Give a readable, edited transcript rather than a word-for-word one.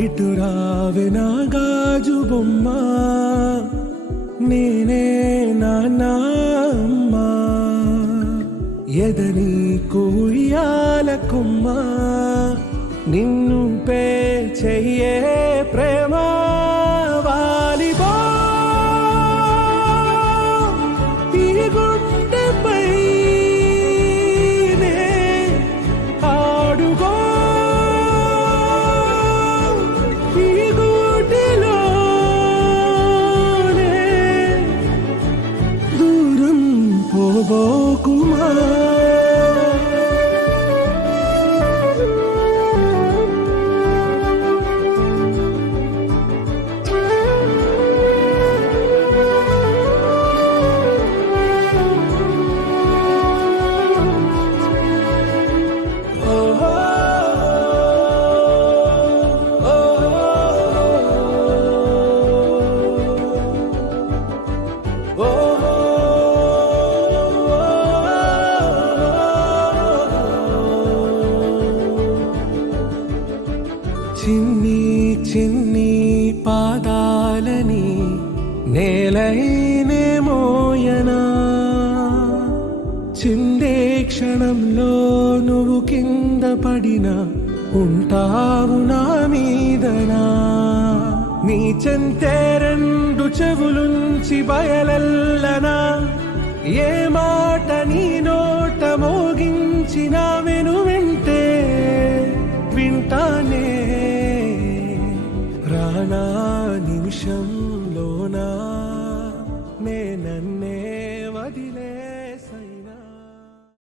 ఇటు రావే నా గాజు బొమ్మ, నేనే నాన్నమ్మ, ఎదని కుయ్యాల కుమ్మ, నిన్ను పే చెయ్యే ప్రేమ వాలిబో ఈ గుండెపై నే ఆడుగో ఈ గూటిలోనే దూరం పోబోకుమా. చిన్ని చిన్ని పాదాలని నేలైనే మోయనా, చిందే క్షణంలో నువ్వు కింద పడినా ఉంటావు నా మీదనా. నీ చెంతే రెండు చెవులుంచి బయలెల్లనా, ఏ మా